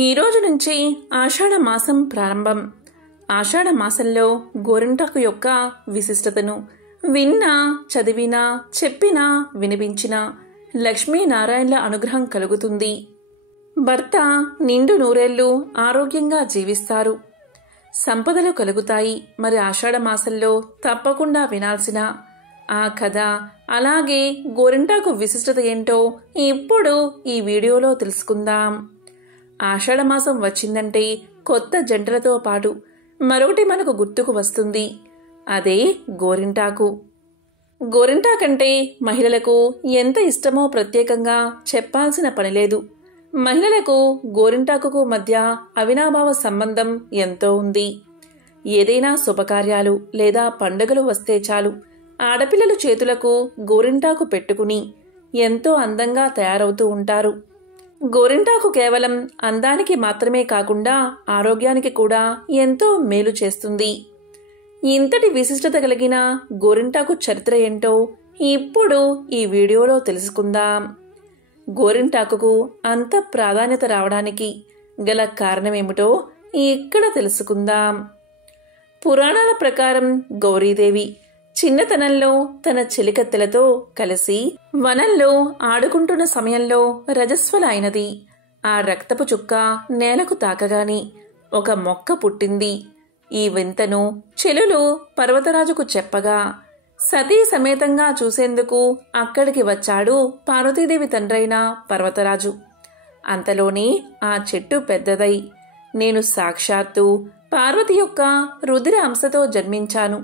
ఈ రోజు నుంచి ఆషాఢ మాసం ప్రారంభం. ఆషాఢ మాసంలో గోరింటాకు యొక్క విశిష్టతను విన్నా, చదివినా, చెప్పినా, వినిపించినా లక్ష్మీనారాయణల అనుగ్రహం కలుగుతుంది. భర్త నిండు నూరేళ్లు ఆరోగ్యంగా జీవిస్తారు, సంపదలు కలుగుతాయి. మరి ఆషాఢ మాసంలో తప్పకుండా వినాల్సిన ఆ కథ, అలాగే గోరింటాకు విశిష్టత ఏంటో ఇప్పుడు ఈ వీడియోలో తెలుసుకుందాం. ఆషాఢ మాసం వచ్చిందంటే కొత్త జంటలతో పాటు మరొకటి మనకు గుర్తుకు వస్తుంది, అదే గోరింటాకు. గోరింటాకంటే మహిళలకు ఎంత ఇష్టమో ప్రత్యేకంగా చెప్పాల్సిన పనిలేదు. మహిళలకు గోరింటాకుకు మధ్య అవినాభావ సంబంధం ఎంతో ఉంది. ఏదైనా శుభకార్యాలు లేదా పండుగలు వస్తే చాలు ఆడపిల్లలు చేతులకు గోరింటాకు పెట్టుకుని ఎంతో అందంగా తయారవుతూ ఉంటారు. గోరింటాకు కేవలం అందానికి మాత్రమే కాకుండా ఆరోగ్యానికి కూడా ఎంతో మేలు చేస్తుంది. ఇంతటి విశిష్టత కలిగిన గోరింటాకు చరిత్ర ఏంటో ఇప్పుడు ఈ వీడియోలో తెలుసుకుందాం. గోరింటాకుకు అంత ప్రాధాన్యత రావడానికి గల కారణమేమిటో ఇక్కడ తెలుసుకుందాం. పురాణాల ప్రకారం గౌరీదేవి చిన్నతనంలో తన చెలికత్తెలతో కలిసి వనంలో ఆడుకుంటున్న సమయంలో రజస్వల అయినది. ఆ రక్తపు చుక్క నేలకు తాకగాని ఒక మొక్క పుట్టింది. ఈ వింతను చెలులు పర్వతరాజుకు చెప్పగా సతీ సమేతంగా చూసేందుకు అక్కడికి వచ్చాడు పార్వతీదేవి తండ్రైన పర్వతరాజు. అంతలోనే ఆ చెట్టు పెద్దదై, నేను సాక్షాత్తు పార్వతి యొక్క రుధిర అంశతో జన్మించాను,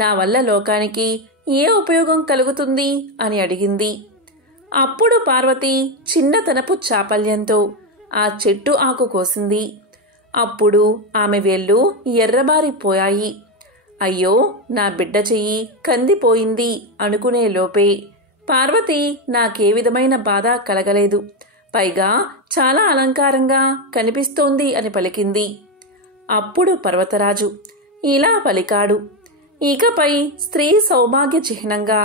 నా వల్ల లోకానికి ఏ ఉపయోగం కలుగుతుంది అని అడిగింది. అప్పుడు పార్వతి చిన్నతనపు చాపల్యంతో ఆ చెట్టు ఆకు కోసింది. అప్పుడు ఆమె వేళ్ళు ఎర్రబారిపోయాయి. అయ్యో, నా బిడ్డ చెయ్యి కందిపోయింది అనుకునే లోపే పార్వతి నాకే విధమైన బాధ కలగలేదు, పైగా చాలా అలంకారంగా కనిపిస్తోంది అని పలికింది. అప్పుడు పర్వతరాజు ఇలా పలికాడు, ఇకపై స్త్రీ సౌభాగ్య చిహ్నంగా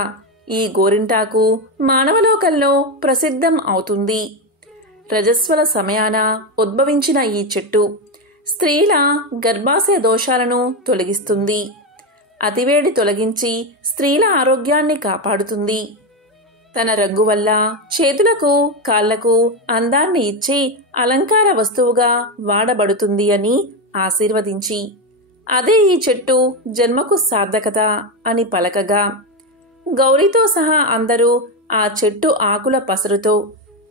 ఈ గోరింటాకు మానవలోకంలో ప్రసిద్ధం అవుతుంది. రజస్వల సమయాన ఉద్భవించిన ఈ చెట్టు స్త్రీల గర్భాశయ దోషాలను తొలగిస్తుంది, అతివేడి తొలగించి స్త్రీల ఆరోగ్యాన్ని కాపాడుతుంది. తన రంగు వల్ల చేతులకు కాళ్లకు అందాన్ని ఇచ్చి అలంకార వస్తువుగా వాడబడుతుంది అని ఆశీర్వదించి అదే ఈ చెట్టు జన్మకు సార్థకత అని పలకగా గౌరీతో సహా అందరూ ఆ చెట్టు ఆకుల పసరుతో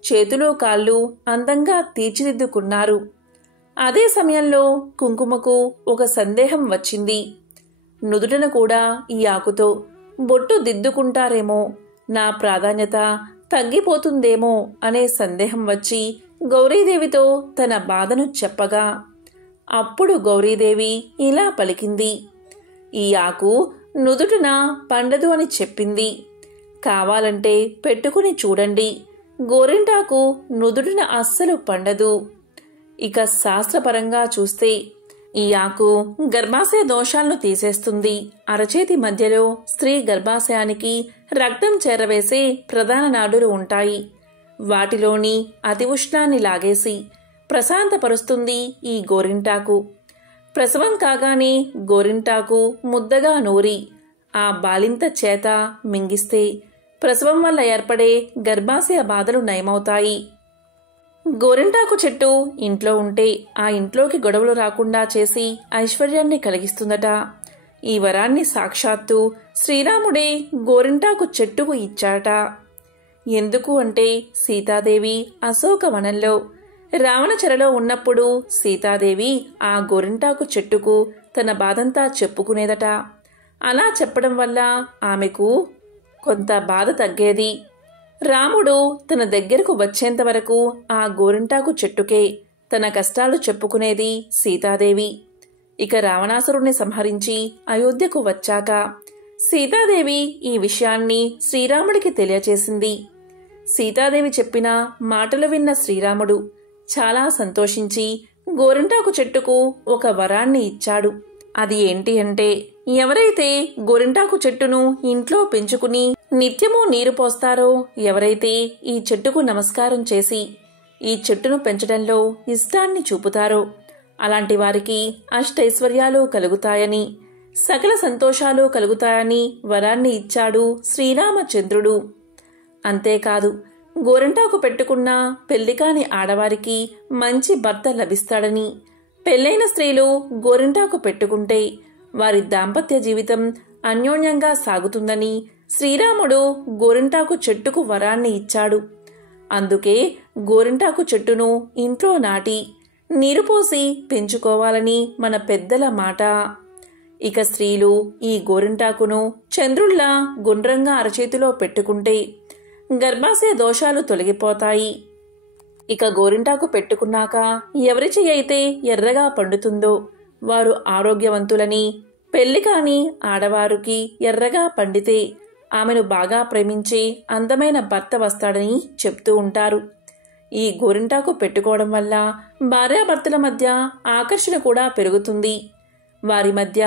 చేతులు కాళ్ళు అందంగా తీర్చిదిద్దుకున్నారు. అదే సమయంలో కుంకుమకు ఒక సందేహం వచ్చింది. నుదుటను కూడా ఈ ఆకుతో బొట్టు దిద్దుకుంటారేమో, నా ప్రాధాన్యత తగ్గిపోతుందేమో అనే సందేహం వచ్చి గౌరీదేవితో తన బాధను చెప్పగా అప్పుడు గౌరీదేవి ఇలా పలికింది, ఈ ఆకు నుదుటిన పండదు అని చెప్పింది. కావాలంటే పెట్టుకుని చూడండి, గోరింటాకు నుదుటిన అస్సలు పండదు. ఇక శాస్త్రపరంగా చూస్తే ఈ ఆకు గర్భాశయ దోషాలను తీసేస్తుంది. అరచేతి మధ్యలో స్త్రీ గర్భాశయానికి రక్తం చేరవేసే ప్రధాన నాడులు ఉంటాయి. వాటిలోని అతి ఉష్ణాన్ని లాగేసి ప్రశాంతపరుస్తుంది ఈ గోరింటాకు. ప్రసవం కాగానే గోరింటాకు ముద్దగా నూరి ఆ బాలింత చేత మింగిస్తే ప్రసవం వల్ల ఏర్పడే గర్భాశయ బాధలు నయమవుతాయి. గోరింటాకు చెట్టు ఇంట్లో ఉంటే ఆ ఇంట్లోకి గొడవలు రాకుండా చేసి ఐశ్వర్యాన్ని కలిగిస్తుందట. ఈ వరాన్ని సాక్షాత్తు శ్రీరాముడే గోరింటాకు చెట్టుకు ఇచ్చాట. ఎందుకు అంటే సీతాదేవి అశోకవనంలో రావణ చెరలో ఉన్నప్పుడు సీతాదేవి ఆ గోరింటాకు చెట్టుకు తన బాధంతా చెప్పుకునేదట. అలా చెప్పడం వల్ల ఆమెకు కొంత బాధ తగ్గేది. రాముడు తన దగ్గరకు వచ్చేంత వరకు ఆ గోరింటాకు చెట్టుకే తన కష్టాలు చెప్పుకునేది సీతాదేవి. ఇక రావణాసురుణ్ణి సంహరించి అయోధ్యకు వచ్చాక సీతాదేవి ఈ విషయాన్ని శ్రీరాముడికి తెలియచేసింది. సీతాదేవి చెప్పిన మాటలు విన్న శ్రీరాముడు చాలా సంతోషించి గోరింటాకు చెట్టుకు ఒక వరాన్ని ఇచ్చాడు. అది ఏంటి అంటే, ఎవరైతే గోరింటాకు చెట్టును ఇంట్లో పెంచుకుని నిత్యము నీరు పోస్తారో, ఎవరైతే ఈ చెట్టుకు నమస్కారం చేసి ఈ చెట్టును పెంచడంలో ఇష్టాన్ని చూపుతారో అలాంటి వారికి అష్టైశ్వర్యాలు కలుగుతాయని, సకల సంతోషాలు కలుగుతాయని వరాన్ని ఇచ్చాడు శ్రీరామచంద్రుడు. అంతేకాదు, గోరింటాకు పెట్టుకున్న పెళ్లికాని ఆడవారికి మంచి భర్త లభిస్తాడని, పెళ్లైన స్త్రీలు గోరింటాకు పెట్టుకుంటే వారి దాంపత్య జీవితం అన్యోన్యంగా సాగుతుందని శ్రీరాముడు గోరింటాకు చెట్టుకు వరాన్ని ఇచ్చాడు. అందుకే గోరింటాకు చెట్టును ఇంట్లో నాటి నీరు పోసి పెంచుకోవాలని మన పెద్దల మాట. ఇక స్త్రీలు ఈ గోరింటాకును చంద్రుల్లా గుండ్రంగా అరచేతిలో పెట్టుకుంటే గర్భాశయ దోషాలు తొలగిపోతాయి. ఇక గోరింటాకు పెట్టుకున్నాక ఎవరి చెయ్యి అయితే ఎర్రగా పండుతుందో వారు ఆరోగ్యవంతులని, పెళ్లి కాని ఆడవారికి ఎర్రగా పండితే ఆమెను బాగా ప్రేమించే అందమైన భర్త వస్తాడని చెప్తూ ఉంటారు. ఈ గోరింటాకు పెట్టుకోవడం వల్ల భార్యాభర్తల మధ్య ఆకర్షణ కూడా పెరుగుతుంది. వారి మధ్య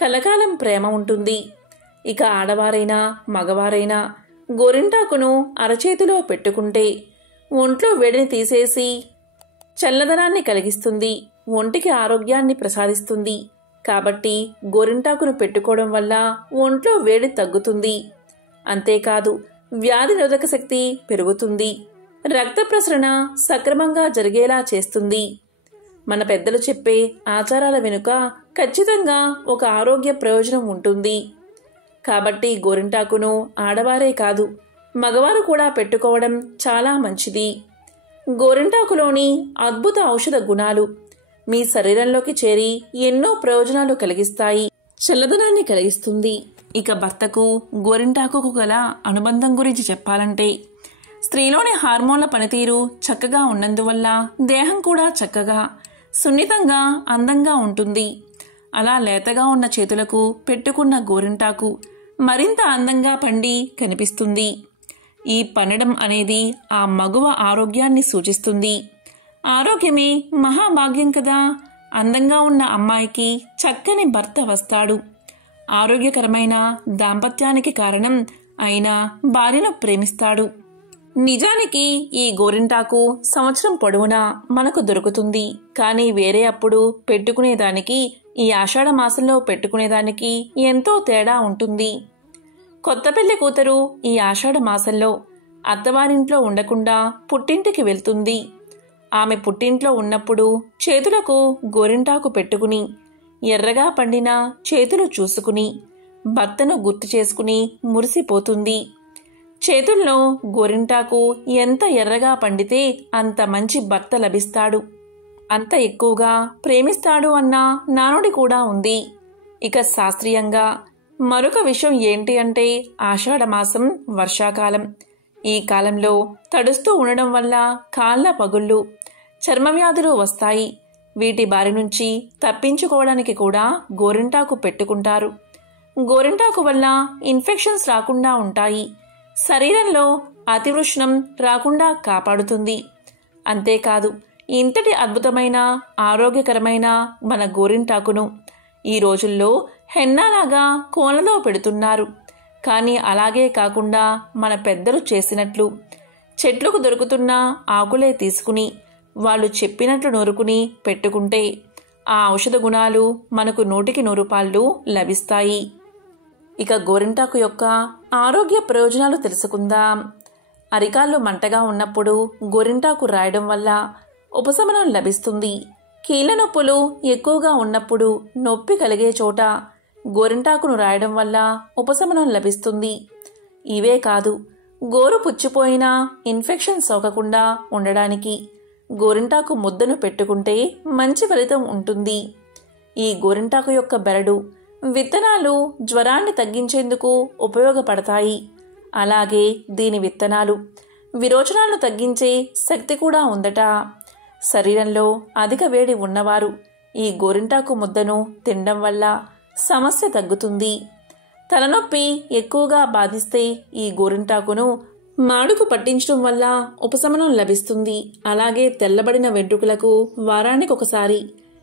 కలకాలం ప్రేమ ఉంటుంది. ఇక ఆడవారైనా మగవారైనా గోరింటాకును అరచేతిలో పెట్టుకుంటే ఒంట్లో వేడిని తీసేసి చల్లదనాన్ని కలిగిస్తుంది, ఒంటికి ఆరోగ్యాన్ని ప్రసాదిస్తుంది. కాబట్టి గోరింటాకును పెట్టుకోవడం వల్ల ఒంట్లో వేడి తగ్గుతుంది. అంతేకాదు, వ్యాధి నిరోధక శక్తి పెరుగుతుంది, రక్త ప్రసరణ సక్రమంగా జరిగేలా చేస్తుంది. మన పెద్దలు చెప్పే ఆచారాల వెనుక ఖచ్చితంగా ఒక ఆరోగ్య ప్రయోజనం ఉంటుంది. కాబట్టి గోరింటాకును ఆడవారే కాదు మగవారు కూడా పెట్టుకోవడం చాలా మంచిది. గోరింటాకులోని అద్భుత ఔషధ గుణాలు మీ శరీరంలోకి చేరి ఎన్నో ప్రయోజనాలు కలిగిస్తాయి, చల్లదనాన్ని కలిగిస్తుంది. ఇక భర్తకు గోరింటాకుకు గల అనుబంధం గురించి చెప్పాలంటే, స్త్రీలోని హార్మోన్ల పనితీరు చక్కగా ఉన్నందువల్ల దేహం కూడా చక్కగా సున్నితంగా అందంగా ఉంటుంది. అలా లేతగా ఉన్న చేతులకు పెట్టుకున్న గోరింటాకు మరింత అందంగా పండి కనిపిస్తుంది. ఈ పండడం అనేది ఆ మగువ ఆరోగ్యాన్ని సూచిస్తుంది. ఆరోగ్యమే మహాభాగ్యం కదా. అందంగా ఉన్న అమ్మాయికి చక్కని భర్త వస్తాడు. ఆరోగ్యకరమైన దాంపత్యానికి కారణం అయిన భార్యను ప్రేమిస్తాడు. నిజానికి ఈ గోరింటాకు సంవత్సరం పొడవునా మనకు దొరుకుతుంది. కానీ వేరే అప్పుడు పెట్టుకునేదానికి ఈ ఆషాఢ మాసంలో పెట్టుకునేదానికి ఎంతో తేడా ఉంటుంది. కొత్త పెళ్లి కూతురు ఈ ఆషాఢ మాసంలో అత్తవారింట్లో ఉండకుండా పుట్టింటికి వెళ్తుంది. ఆమె పుట్టింట్లో ఉన్నప్పుడు చేతులకు గోరింటాకు పెట్టుకుని ఎర్రగా పండిన చేతులు చూసుకుని భర్తను గుర్తు చేసుకుని మురిసిపోతుంది. చేతుల్లో గోరింటాకు ఎంత ఎర్రగా పండితే అంత మంచి భర్త లభిస్తాడు, అంత ఎక్కువగా ప్రేమిస్తాడు అన్న నానుడి కూడా ఉంది. ఇక శాస్త్రీయంగా మరొక విషయం ఏంటి అంటే, ఆషాఢమాసం వర్షాకాలం. ఈ కాలంలో తడుస్తూ ఉండడం వల్ల కాళ్ళ పగుళ్ళు, చర్మవ్యాధులు వస్తాయి. వీటి బారి నుంచి తప్పించుకోవడానికి కూడా గోరింటాకు పెట్టుకుంటారు. గోరింటాకు వల్ల ఇన్ఫెక్షన్స్ రాకుండా ఉంటాయి, శరీరంలో అతివృష్ణం రాకుండా కాపాడుతుంది. అంతేకాదు, ఇంతటి అద్భుతమైన ఆరోగ్యకరమైన మన గోరింటాకును ఈ రోజుల్లో హెన్నాలాగా కోనలో పెడుతున్నారు. కానీ అలాగే కాకుండా మన పెద్దలు చేసినట్లు చెట్లకు దొరుకుతున్న ఆకులే తీసుకుని వాళ్ళు చెప్పినట్లు నూరుకుని పెట్టుకుంటే ఆ ఔషధ గుణాలు మనకు 100కి 100 పాళ్ళు లభిస్తాయి. ఇక గోరింటాకు యొక్క ఆరోగ్య ప్రయోజనాలు తెలుసుకుందాం. అరికాళ్ళు మంటగా ఉన్నప్పుడు గోరింటాకు రాయడం వల్ల ఉపశమనం లభిస్తుంది. కీళ్ళ నొప్పులు ఎక్కువగా ఉన్నప్పుడు నొప్పి కలిగే చోట గోరింటాకును రాయడం వల్ల ఉపశమనం లభిస్తుంది. ఇవే కాదు, గోరు పుచ్చిపోయినా ఇన్ఫెక్షన్ సోకకుండా ఉండడానికి గోరింటాకు ముద్దను పెట్టుకుంటే మంచి ఫలితం ఉంటుంది. ఈ గోరింటాకు యొక్క బెరడు, విత్తనాలు జ్వరాన్ని తగ్గించేందుకు ఉపయోగపడతాయి. అలాగే దీని విత్తనాలు విరోచనాలను తగ్గించే శక్తి కూడా ఉందట. శరీరంలో అధిక వేడి ఉన్నవారు ఈ గోరింటాకు ముద్దను తినడం వల్ల సమస్య తగ్గుతుంది. తలనొప్పి ఎక్కువగా బాధిస్తే ఈ గోరింటాకును మాడుకు పట్టించడం వల్ల ఉపశమనం లభిస్తుంది. అలాగే తెల్లబడిన వెంట్రుకలకు వారానికి ఒకసారి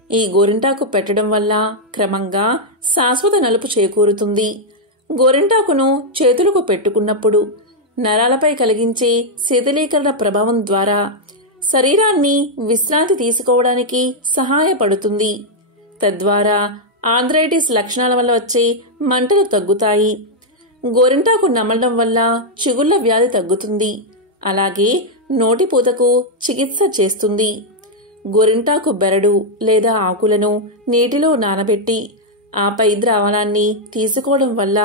ఈ గోరింటాకు పెట్టడం వల్ల క్రమంగా శాశ్వత నలుపు చేకూరుతుంది. గోరింటాకును చేతులకు పెట్టుకున్నప్పుడు నరాలపై కలిగించే శీతలీకరణ ప్రభావం ద్వారా శరీరాన్ని విశ్రాంతి తీసుకోవడానికి సహాయపడుతుంది. తద్వారా ఆంథ్రైటిస్ లక్షణాల వల్ల వచ్చే మంటలు తగ్గుతాయి. గోరింటాకు నమలడం వల్ల చిగుళ్ల వ్యాధి తగ్గుతుంది. అలాగే నోటిపూతకు చికిత్స చేస్తుంది. గోరింటాకు బెరడు లేదా ఆకులను నీటిలో నానబెట్టి ఆపై ద్రావణాన్ని తీసుకోవడం వల్ల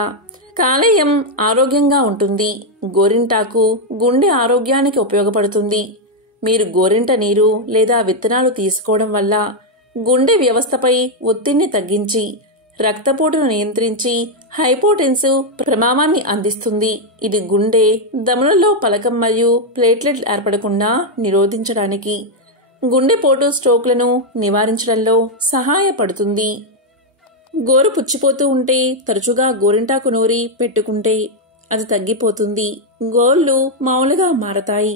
కాలేయం ఆరోగ్యంగా ఉంటుంది. గోరింటాకు గుండె ఆరోగ్యానికి ఉపయోగపడుతుంది. మీరు గోరింట నీరు లేదా విత్తనాలు తీసుకోవడం వల్ల గుండె వ్యవస్థపై ఒత్తిడిని తగ్గించి రక్తపోటును నియంత్రించి హైపోటెన్సివ్ ప్రభావాన్ని అందిస్తుంది. ఇది గుండె ధమనుల్లో పలకం మరియు ప్లేట్లెట్లు ఏర్పడకుండా నిరోధించడానికి, గుండెపోటు స్ట్రోక్లను నివారించడంలో సహాయపడుతుంది. గోరు పుచ్చిపోతూ ఉంటే తరచుగా గోరింటాకు నూరి పెట్టుకుంటే అది తగ్గిపోతుంది. గోళ్ళు మామూలుగా మారతాయి.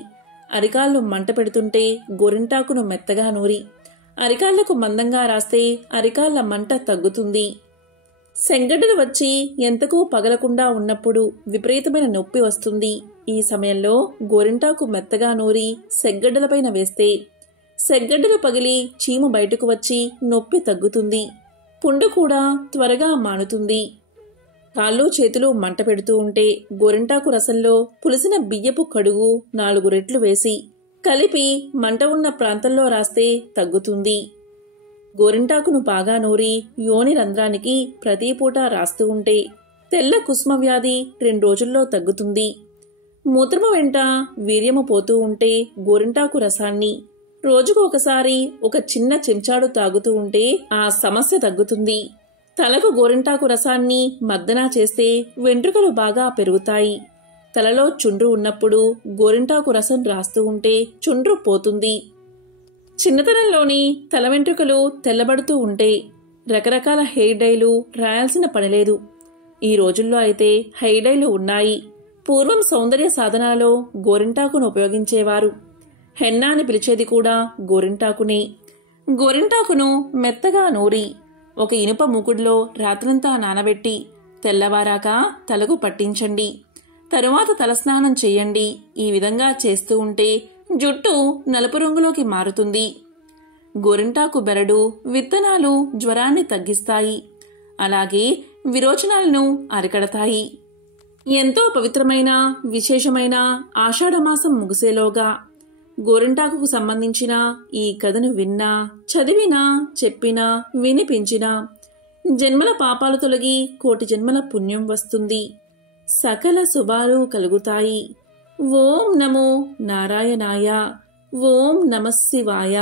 అరికాళ్ళు మంట పెడుతుంటే గోరింటాకును మెత్తగా నూరి అరికాళ్లకు మందంగా రాస్తే అరికాళ్ల మంట తగ్గుతుంది. సెగ్గడ్డలు వచ్చి ఎంతకు పగలకుండా ఉన్నప్పుడు విపరీతమైన నొప్పి వస్తుంది. ఈ సమయంలో గోరింటాకు మెత్తగా నూరి సెగ్గడ్డలపైన వేస్తే సెగ్గడ్డలు పగిలి చీము బయటకు వచ్చి నొప్పి తగ్గుతుంది. పుండు కూడా త్వరగా మానుతుంది. కాళ్ళు చేతులు మంట పెడుతూ ఉంటే గోరింటాకు రసంలో పులిసిన బియ్యపు కడుగు 4 రెట్లు వేసి కలిపి మంట ఉన్న ప్రాంతంలో రాస్తే తగ్గుతుంది. గోరింటాకును బాగా నూరి యోని రంధ్రానికి ప్రతి పూట రాస్తూ ఉంటే తెల్ల కుస్మ వ్యాధి 2 రోజుల్లో తగ్గుతుంది. మూత్రము వెంట వీర్యము పోతూ ఉంటే గోరింటాకు రసాన్ని రోజుకు ఒకసారి ఒక చిన్న చెంచాడు తాగుతూ ఉంటే ఆ సమస్య తగ్గుతుంది. తలకు గోరింటాకు రసాన్ని మర్దనా చేస్తే వెంట్రుకలు బాగా పెరుగుతాయి. తలలో చుండ్రు ఉన్నప్పుడు గోరింటాకు రసం రాస్తూ ఉంటే చుండ్రు పోతుంది. చిన్నతనంలోని తల వెంట్రుకలు తెల్లబడుతూ ఉంటే రకరకాల హెయిర్ డైలు రాయాల్సిన పనిలేదు. ఈ రోజుల్లో అయితే హెయిర్ డైలు ఉన్నాయి. పూర్వం సౌందర్య సాధనాలో గోరింటాకును ఉపయోగించేవారు. హెన్నా అని పిలిచేది కూడా గోరింటాకునే. గోరింటాకును మెత్తగా నూరి ఒక ఇనుప మూకుడులో రాత్రంతా నానబెట్టి తెల్లవారాక తలకు పట్టించండి. తరువాత తలస్నానం చేయండి. ఈ విధంగా చేస్తూ ఉంటే జుట్టు నలుపు రంగులోకి మారుతుంది. గోరింటాకు బెరడు విత్తనాలు జ్వరాన్ని తగ్గిస్తాయి. అలాగే విరోచనాలను అరికడతాయి. ఎంతో పవిత్రమైన విశేషమైన ఆషాఢమాసం ముగిసేలోగా గోరింటాకుకు సంబంధించిన ఈ కథను విన్నా, చదివినా, చెప్పినా, వినిపించినా జన్మల పాపాలు తొలగి 1,000,000 జన్మల పుణ్యం వస్తుంది. సకల శుభాలు కలుగుతాయి. ఓం నమో నారాయణాయ. ఓం నమః శివాయ.